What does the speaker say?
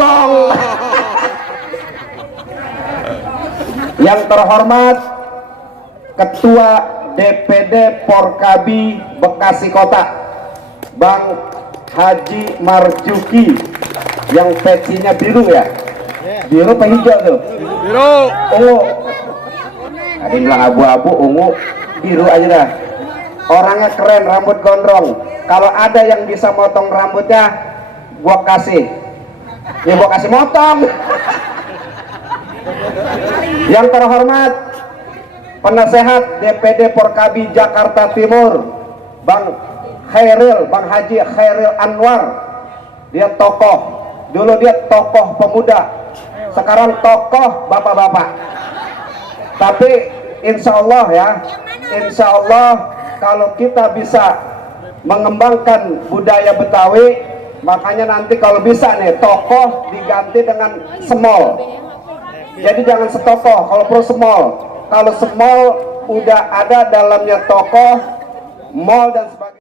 singkong. Yang terhormat Ketua DPD Porkabi Bekasi Kota, Bang Haji Marjuki, yang pecinya biru ya, biru apa hijau tuh? Biru. Ungu. Tadi bilang abu-abu, ungu, biru aja dah. Orangnya keren, rambut gondrong. Kalau ada yang bisa motong rambutnya, gua kasih. Ya gua kasih motong. Yang terhormat penasehat DPD Porkabi Jakarta Timur, Bang Haji Khairil Anwar. Dia tokoh, dulu dia tokoh pemuda, sekarang tokoh bapak-bapak. Tapi insya Allah ya, insya Allah kalau kita bisa mengembangkan budaya Betawi, makanya nanti kalau bisa nih tokoh diganti dengan semol. Jadi jangan setokoh, kalau perlu semol. Kalau semol udah ada dalamnya tokoh, mall dan sebagainya.